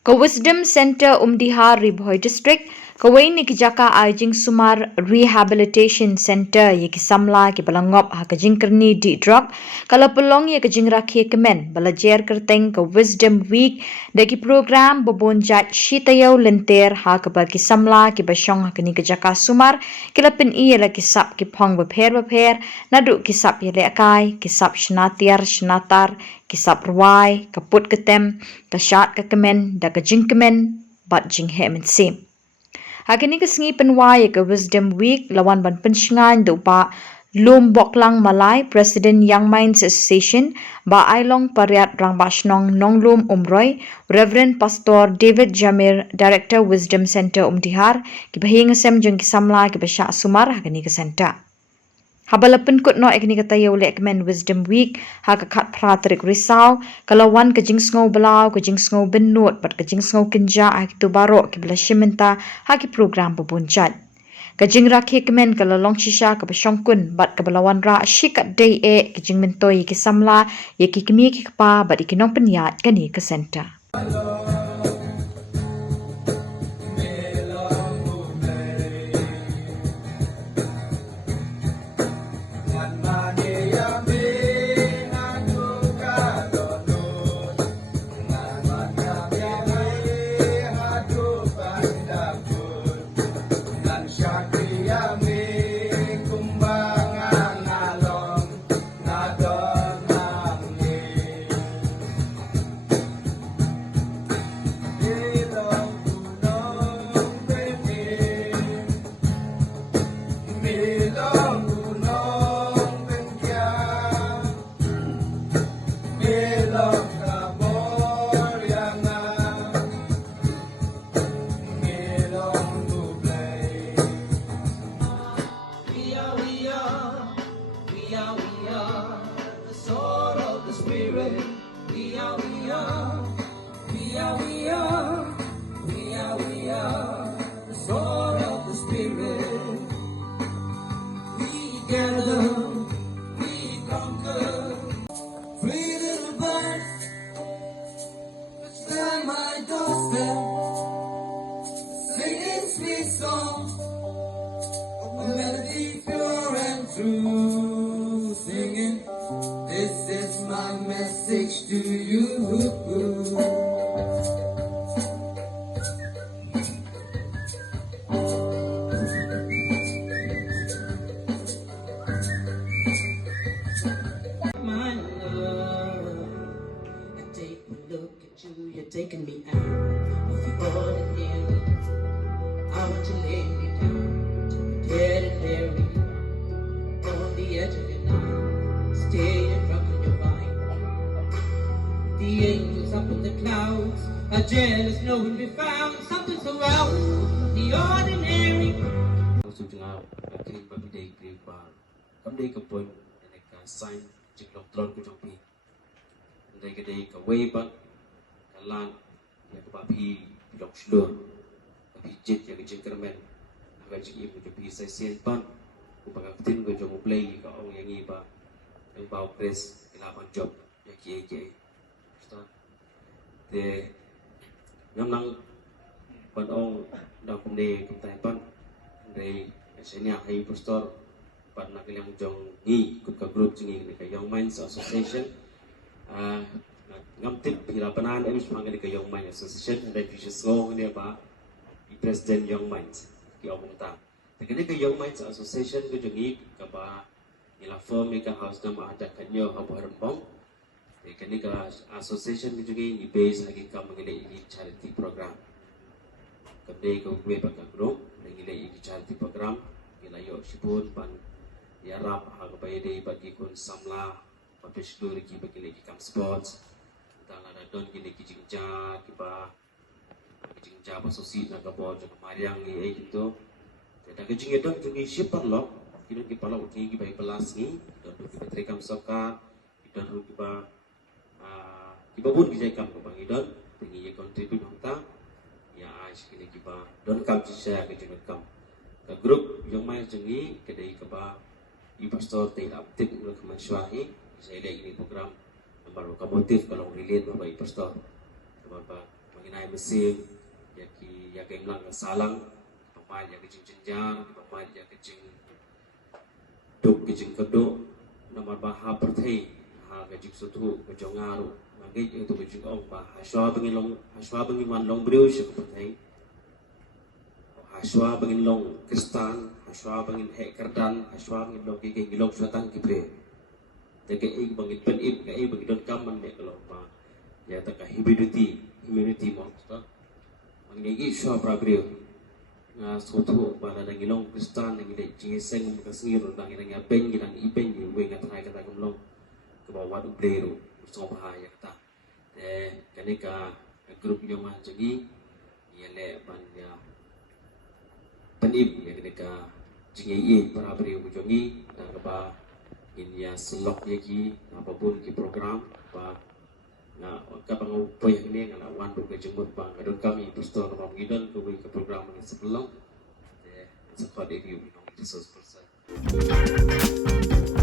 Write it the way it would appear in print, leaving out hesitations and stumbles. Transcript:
Ka Wisdom Center Umdihar Ribhoi District, ka Waini ki Jaka Ajing Sumar Rehabilitation Center ye ki Samla ki Balangop ha ka Jingkerni di drop, kala pelong ye ka Jingrakhi kemen balajer kerteng ka Wisdom Week dagi program bebonjat shitayau lenter ha ka ba ki Samla ki Basyong ha ka ni ka Jaka Sumar kila pen iya la ki sap ki pong beper nadu ki sap ye lekai ki sap shnatar kisap ruai, kaput ketem, kasyat kemen, da kajing kemen, bat jing he men sim. Hakini kesengi penwai ke Wisdom Week lawan ban pensyngan do ba Lum Boklang Malay, President Young Minds Association, ba Ailong Pariat Rang Bashnong Nonglum Umroy, Reverend Pastor David Jamir, Director Wisdom Center Umdihar, kibahing sem jeng kisamla kibasya sumar hakini ke center. Habalapan kot no ekni kata ya oleh kemen Wisdom Week ha ka khat pratrik risau kalawan ke jingsngau belau ke jingsngau benut bat ke jingsngau kenja ha kitu barok ke bela shimenta ha ki program bebunchat ke jingrakhi kemen kala long shisha ke Jingshongkun bat ke belawan ra shikat day ke jingmentoi ke samla ye ki kemi ki kpa bat ikinong penyat kani ke center. Taking me out of the ordinary. I want to lay me down to be dead and buried on the edge of your night, staying drunk on your mind. The angels up in the clouds are jealous, knowing we found something so out of the ordinary. Lan yang kebapi pilok Shillong, kebapi jet yang kejengkermen, agak jeng ibu kebapi sesian pan, upakan tin ke jom play ke orang yang iba, yang bau press kelapan job yang kiai, Ustaz. De, nang pan orang dah kumde kumtai pan, de senia hai pastor pan nak yang jong ni ke grup jengi ke Young Minds Association. Ngam tip hilapanan emis panggil ke Young Minds Association dan Fishes Go dia ba President Young Minds ki omong ta. Tekene ke Young Minds Association ke jengi ke ba ila firm ke house nama ada kanyo Khuborjylla bong. Tekene ke association ke jengi ni base lagi ka mengile ini charity program. Kede ke gue ba ka group mengile ini charity program ila yo sipun pan ya rap ha ka bayade bagi kun Samla papish duri ki bagi lagi kam sports. Tala don gini kijingja kiba kijingja basosi na Khubor jang mariang ni gitu. Kita kijing itu jungi shipper lo, kita kipa lo uti kiba pelas ni, kita tu kiba trekam soka, kita tu kiba bun kijai kam kiba idon, tinggi ye contribute hongta, ya ais kini kiba don kam jisa kijing kam. Ke grup yang mai jungi kedai kiba i pastor te update ulah kemansuahi, saya ini program baru motif kalau relate bapak pastor bapak mengenai mesin ya ke lang salang pemain ya ke jenjang pemain ya ke jeng duk ke jeng keduk nomor bahasa pertai ha ke jeng sutu ke jongaru mangit itu ke jeng ong bah haswa bengin wan long beliau sih pertai haswa bengin long kristan haswa bengin hek kerdan haswa bengin long ke gilong suatan kibre jadi ik bengin penip ke bengin don kaman mek kalau bah ya tak humidity mau tu mangigi shwa prabriyo na soto bala na gilong kristan na gilay jingiseng makasngiro na gilang apen gilang ipen yung way nga tanay kata kumlong kabawan ublero gusto ko bahaya kata kanika grup yung mga jagi yale ban ya panib ya kanika jingi prabriyo kujongi na kaba inya selok yagi na babun ki program ba na kapang upay ini ngala wandu ke jemut bang adun kami pastor nomor gidan ke program ini sebelum sekod review minum 100%.